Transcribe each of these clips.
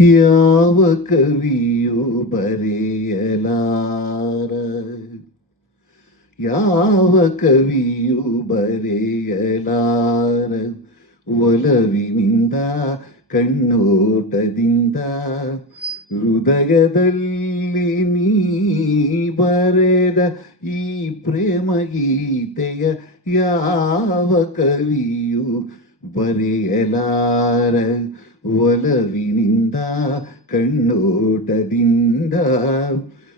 ಯಾವ ಕವಿಯು ಬರೆಯಲಾರ. ಯಾವ ಕವಿಯು ಬರೆಯಲಾರ. ಒಲವಿನಿಂದ, ಕಣ್ಣೋಟದಿಂದ, ಹೃದಯದಲ್ಲಿ ನೀ ಬರೆದ ಈ ಪ್ರೇಮ ಗೀತೆಯ ಯಾವ ಕವಿಯು ಬರೆಯಲಾರ. ಒಲವಿನಿಂದ ಕಣ್ಣೋಟದಿಂದ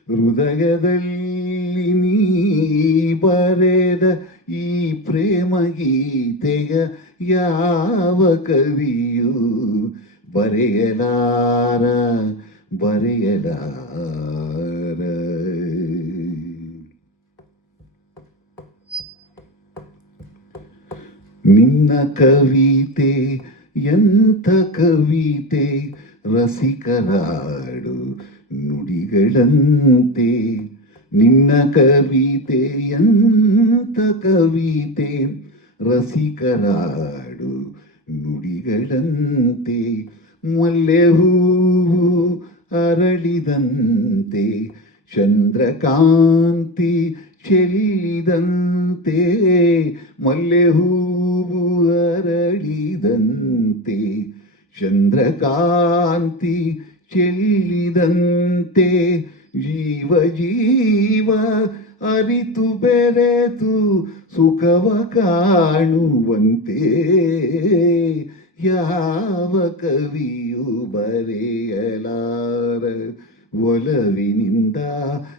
ಹೃದಯದಲ್ಲಿ ನೀ ಬರೆದ ಈ ಪ್ರೇಮ ಗೀತೆಯ ಯಾವ ಕವಿಯು ಬರೆಯಲಾರ ಬರೆಯಲಾರ. ನಿನ್ನ ಕವಿತೆ ಎಂಥ ಕವಿತೆ ರಸಿಕರಾಡು ನುಡಿಗಳಂತೆ. ನಿನ್ನ ಕವಿತೆ ಎಂಥ ಕವಿತೆ ರಸಿಕರಾಡು ನುಡಿಗಳಂತೆ. ಮಲ್ಲೆ ಹೂವು ಅರಳಿದಂತೆ, ಚಂದ್ರಕಾಂತಿ ಚೆಲ್ಲಿದಂತೆ. ಮಲ್ಲೆ ಹೂವು ಚಂದ್ರಕಾಂತಿ ಚೆಲ್ಲಿದಂತೆ ಜೀವ ಜೀವ ಅರಿತು ಬೆರೆತು ಸುಖವ ಕಾಣುವಂತೆ. ಯಾವ ಕವಿಯು ಬರೆಯಲಾರ ಒಲವಿನಿಂದ,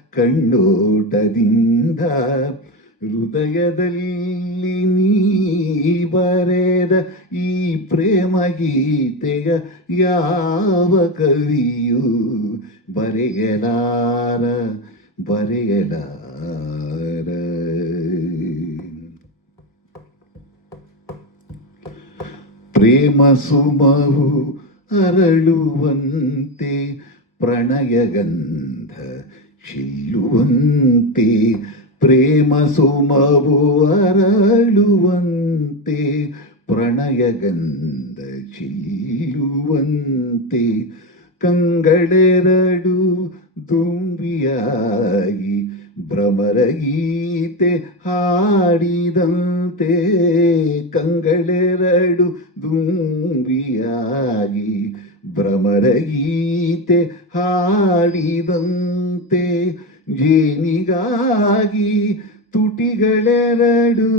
ಕಣ್ಣೋಟದಿಂದ, ಹೃದಯದಲ್ಲಿ ನೀ ಈ ಪ್ರೇಮ ಗೀತೆಯ ಯಾವ ಕವಿಯು ಬರೆಯಲಾರ ಬರೆಯಲಾರ? ಪ್ರೇಮ ಸುಮವು ಅರಳುವಂತೆ ಪ್ರಣಯಗಂಧ ಚಿಲ್ಲುವಂತೆ, ಪ್ರೇಮ ಸುಮವು ಅರಳುವಂತೆ ಪ್ರಣಯಗಂಧ ಚಿಲ್ಲುವಂತೆ ಕಂಗಳೆರಡು ದುಂಬಿಯಾಗಿ ಭ್ರಮರಗೀತೆ ಹಾಡಿದಂತೆ ಕಂಗಳೆರಡು ದುಂಬಿಯಾಗಿ ಭ್ರಮರಗೀತೆ ಹಾಡಿದಂತೆ ಜೇನಿಗಾಗಿ ತುಟಿಗಳೆರಡು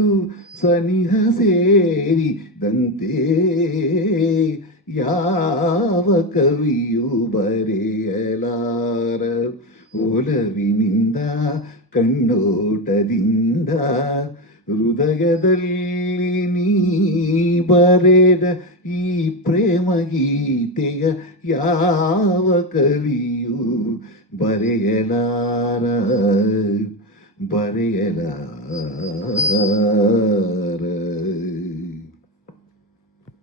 ಸನಿಹ ಸೇರಿದಂತೆ ಯಾವ ಕವಿಯು ಬರೆಯಲಾರ. ಒಲವಿನಿಂದ, ಕಣ್ಣೋಟದಿಂದ, ಹೃದಯದಲ್ಲಿ ನೀ ಬರೆದ ಈ ಪ್ರೇಮ ಗೀತೆಯ ಯಾವ ಕವಿಯು ಬರೆಯಲಾರ. ಬರೆಯಲಾರ